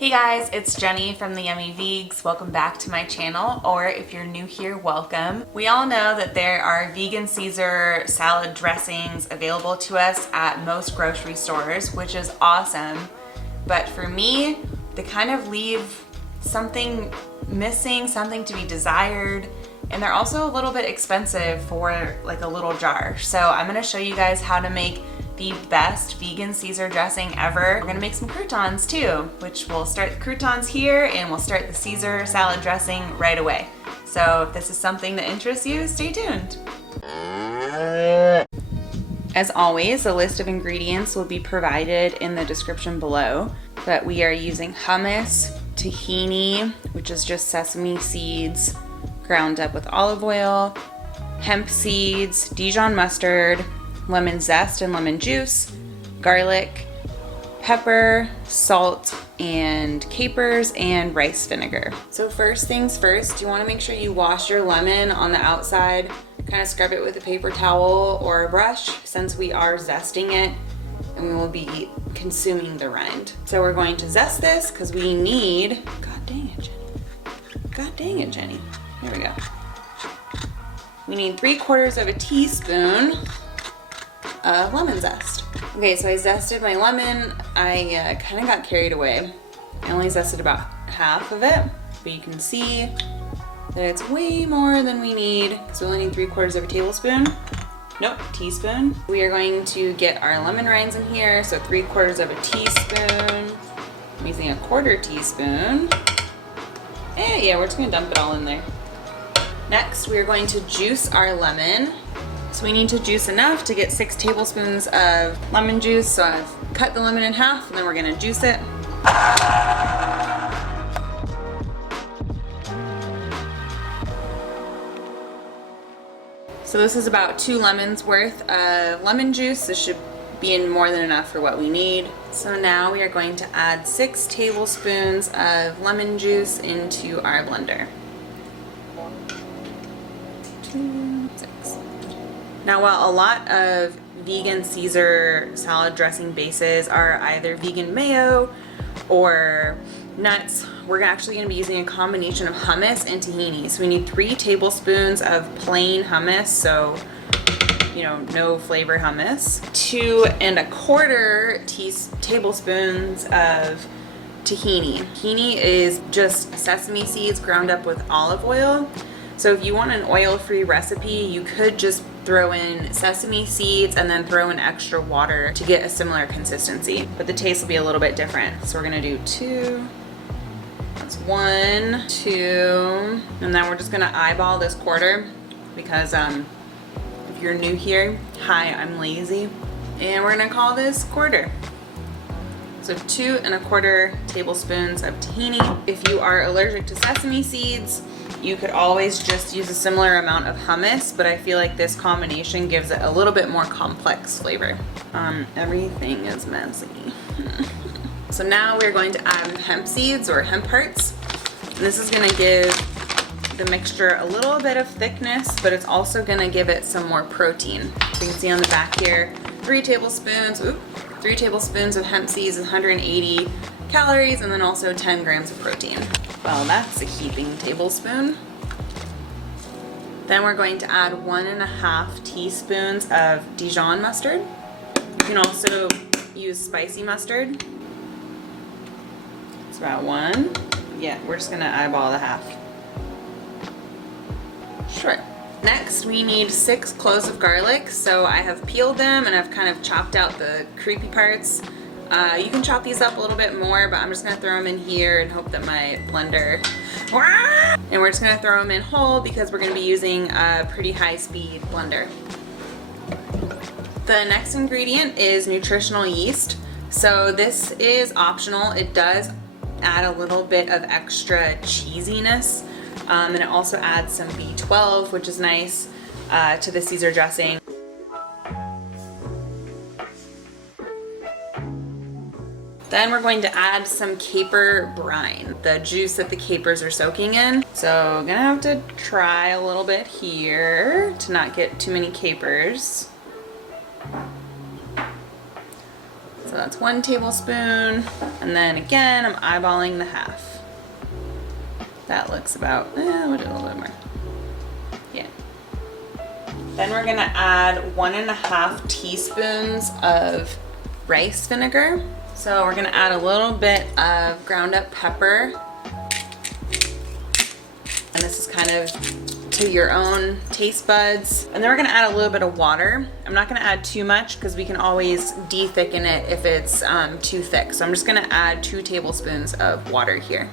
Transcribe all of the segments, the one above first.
Hey guys, it's Jenny from the Yummy Vegs. Welcome back to my channel, or if you're new here, welcome. We all know that there are vegan Caesar salad dressings available to us at most grocery stores, which is awesome. But for me, they kind of leave something missing, something to be desired, and they're also a little bit expensive for like a little jar. So I'm gonna show you guys how to make the best vegan Caesar dressing ever. We're gonna make some croutons too, which we'll start the croutons here and we'll start the Caesar salad dressing right away. So if this is something that interests you, stay tuned. As always, a list of ingredients will be provided in the description below, but we are using hummus, tahini, which is just sesame seeds ground up with olive oil, hemp seeds, Dijon mustard, lemon zest and lemon juice, garlic, pepper, salt, and capers, and rice vinegar. So first things first, you want to make sure you wash your lemon on the outside, kind of scrub it with a paper towel or a brush since we are zesting it and we will be consuming the rind. So we're going to zest this because we need, god dang it Jenny, god dang it Jenny, here we go. We need 3/4 of a teaspoon of lemon zest. Okay, so I zested my lemon. I kind of got carried away. I only zested about half of it, but you can see that it's way more than we need because we only need 3/4 of a tablespoon. Nope, teaspoon. We are going to get our lemon rinds in here, so 3/4 of a teaspoon. I'm using a 1/4 teaspoon. And yeah, we're just gonna dump it all in there. Next, we are going to juice our lemon. So we need to juice enough to get 6 tablespoons of lemon juice. So I've cut the lemon in half and then we're gonna juice it. So this is about 2 lemons worth of lemon juice. This should be more than enough for what we need. So now we are going to add 6 tablespoons of lemon juice into our blender. 2, 6. Now, while a lot of vegan Caesar salad dressing bases are either vegan mayo or nuts, we're actually going to be using a combination of hummus and tahini. So we need 3 tablespoons of plain hummus, so you know, no flavor hummus, 2 1/4 tablespoons of tahini. Tahini is just sesame seeds ground up with olive oil. So if you want an oil-free recipe, you could just throw in sesame seeds and then throw in extra water to get a similar consistency, but the taste will be a little bit different. So we're gonna do 2, that's 1, 2, and then we're just gonna eyeball this 1/4 because if you're new here, hi, I'm lazy, and we're gonna call this 1/4. So 2 1/4 tablespoons of tahini. If you are allergic to sesame seeds, you could always just use a similar amount of hummus, but I feel like this combination gives it a little bit more complex flavor. Everything is messy. So now we're going to add hemp seeds or hemp hearts. And this is gonna give the mixture a little bit of thickness, but it's also gonna give it some more protein. You can see on the back here, 3 tablespoons of hemp seeds is 180 calories, and then also 10 grams of protein. Well, that's a heaping tablespoon. Then we're going to add 1.5 teaspoons of Dijon mustard. You can also use spicy mustard. It's about 1. Yeah, we're just gonna eyeball the half. Sure. Next, we need 6 cloves of garlic. So I have peeled them and I've kind of chopped out the creepy parts. You can chop these up a little bit more, but I'm just gonna throw them in here and hope that my blender, and we're just gonna throw them in whole because we're gonna be using a pretty high-speed blender. The next ingredient is nutritional yeast. So this is optional. It does add a little bit of extra cheesiness, and it also adds some B12, which is nice, to the Caesar dressing. Then we're going to add some caper brine, the juice that the capers are soaking in. So I'm gonna have to try a little bit here to not get too many capers. So that's 1 tablespoon. And then again, I'm eyeballing the half. That looks about, we'll do a little bit more. Yeah. Then we're gonna add 1.5 teaspoons of rice vinegar. So we're gonna add a little bit of ground up pepper. And this is kind of to your own taste buds. And then we're gonna add a little bit of water. I'm not gonna add too much because we can always de-thicken it if it's too thick. So I'm just gonna add 2 tablespoons of water here.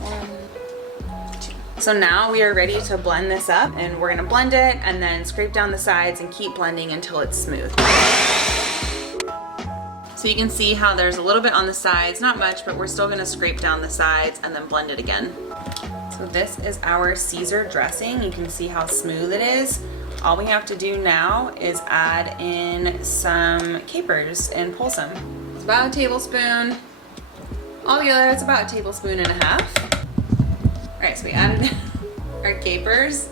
1, 2. So now we are ready to blend this up, and we're gonna blend it and then scrape down the sides and keep blending until it's smooth. So you can see how there's a little bit on the sides, not much, but we're still gonna scrape down the sides and then blend it again. So this is our Caesar dressing. You can see how smooth it is. All we have to do now is add in some capers and pulse them. It's about a tablespoon. Altogether, it's about 1.5 tablespoons. All right, so we added our capers.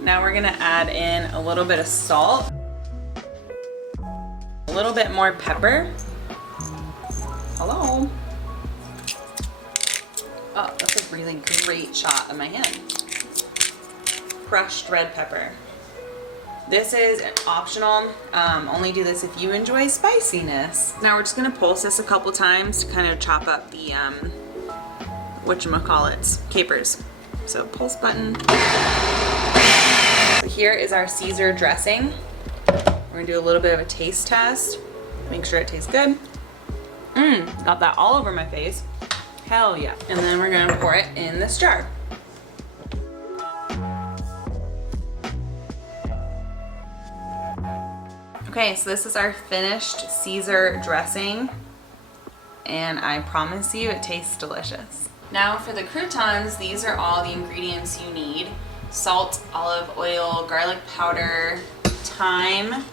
Now we're gonna add in a little bit of salt, a little bit more pepper. Hello. Oh, that's a really great shot of my hand. Crushed red pepper. This is optional. Only do this if you enjoy spiciness. Now we're just gonna pulse this a couple times to kind of chop up the, whatchamacallits, capers. So pulse button. So here is our Caesar dressing. We're gonna do a little bit of a taste test. Make sure it tastes good. Got that all over my face. Hell yeah. And then we're gonna pour it in this jar. Okay, so this is our finished Caesar dressing, and I promise you it tastes delicious. Now for the croutons, these are all the ingredients you need. Salt, olive oil, garlic powder, thyme,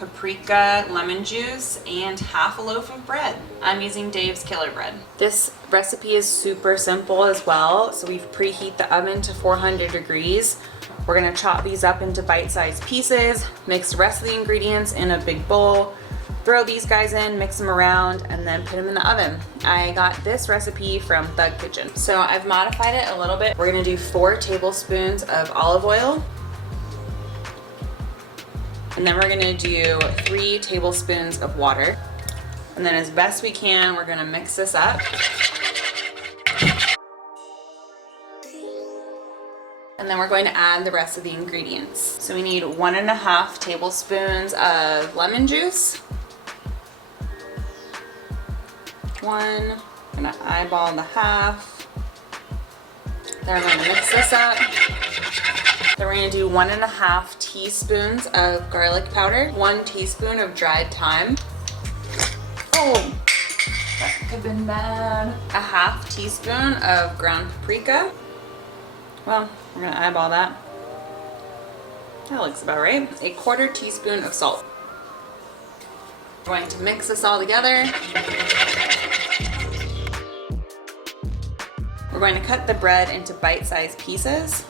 paprika, lemon juice, and half a loaf of bread. I'm using Dave's Killer Bread. This recipe is super simple as well. So we've preheat the oven to 400 degrees. We're gonna chop these up into bite-sized pieces, mix the rest of the ingredients in a big bowl, throw these guys in, mix them around, and then put them in the oven. I got this recipe from Thug Kitchen. So I've modified it a little bit. We're gonna do 4 tablespoons of olive oil. And then we're gonna do 3 tablespoons of water. And then as best we can, we're gonna mix this up. And then we're going to add the rest of the ingredients. So we need 1.5 tablespoons of lemon juice. 1, I'm gonna eyeball the half. Then we're gonna mix this up. Then we're gonna do 1.5 teaspoons of garlic powder, 1 teaspoon of dried thyme. Oh, that could have been bad. 1/2 teaspoon of ground paprika. Well, we're gonna eyeball that. That looks about right. 1/4 teaspoon of salt. We're going to mix this all together. We're going to cut the bread into bite-sized pieces.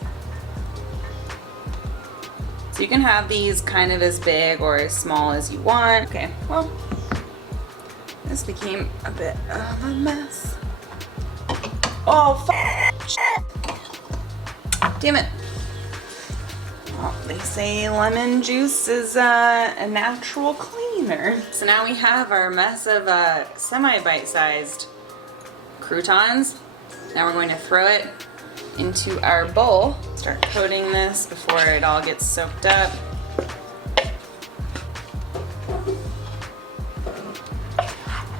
So you can have these kind of as big or as small as you want. Okay, well, this became a bit of a mess. Oh, shit. Damn it. Well, they say lemon juice is a natural cleaner. So now we have our mess of semi-bite-sized croutons. Now we're going to throw it into our bowl. Start coating this before it all gets soaked up.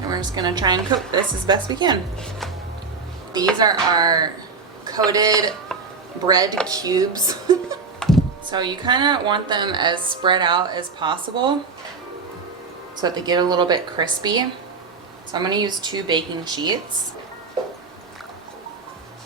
And we're just gonna try and coat this as best we can. These are our coated bread cubes. So you kind of want them as spread out as possible so that they get a little bit crispy. So I'm gonna use 2 baking sheets.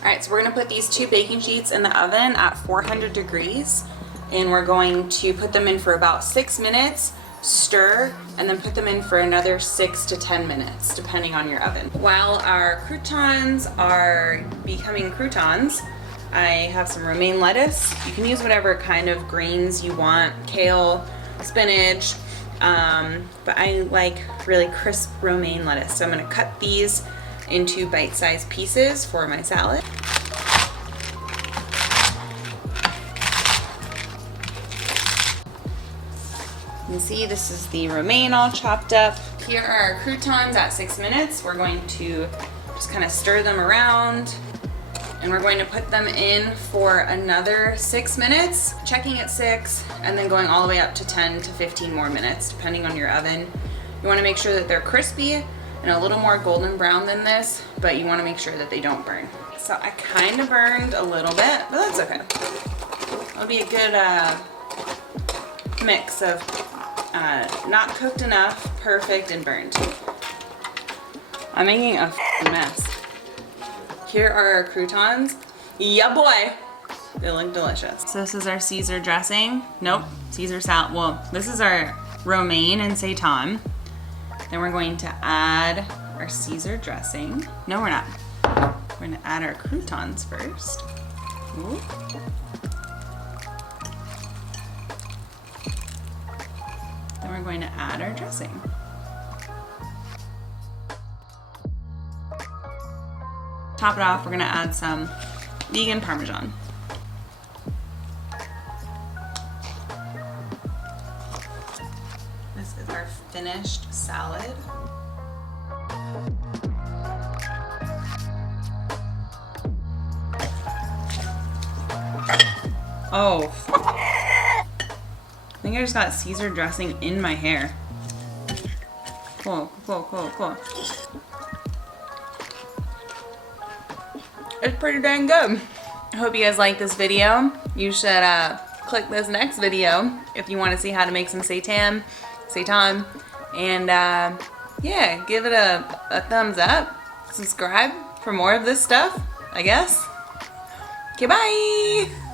Alright, so we're going to put these 2 baking sheets in the oven at 400 degrees, and we're going to put them in for about 6 minutes, stir, and then put them in for another 6 to 10 minutes, depending on your oven. While our croutons are becoming croutons, I have some romaine lettuce. You can use whatever kind of greens you want, kale, spinach, but I like really crisp romaine lettuce. So I'm gonna cut these into bite-sized pieces for my salad. You can see this is the romaine all chopped up. Here are our croutons at 6 minutes. We're going to just kind of stir them around, and we're going to put them in for another 6 minutes, checking at 6, and then going all the way up to 10 to 15 more minutes, depending on your oven. You want to make sure that they're crispy and a little more golden brown than this, but you want to make sure that they don't burn. So I kind of burned a little bit, but that's okay. It'll be a good mix of not cooked enough, perfect, and burned. I'm making a mess. Here are our croutons. Yeah, boy! They look delicious. So this is our Caesar dressing. Nope, Caesar salad. Well, this is our romaine and seitan. Then we're going to add our Caesar dressing. No, we're not. We're gonna add our croutons first. Ooh. Then we're going to add our dressing. Top it off, we're gonna add some vegan Parmesan. This is our finished salad. Oh. I think I just got Caesar dressing in my hair. Cool, cool, cool, cool. It's pretty dang good. I hope you guys like this video. You should click this next video if you want to see how to make some seitan, and yeah, give it a thumbs up. Subscribe for more of this stuff, I guess. Okay, bye.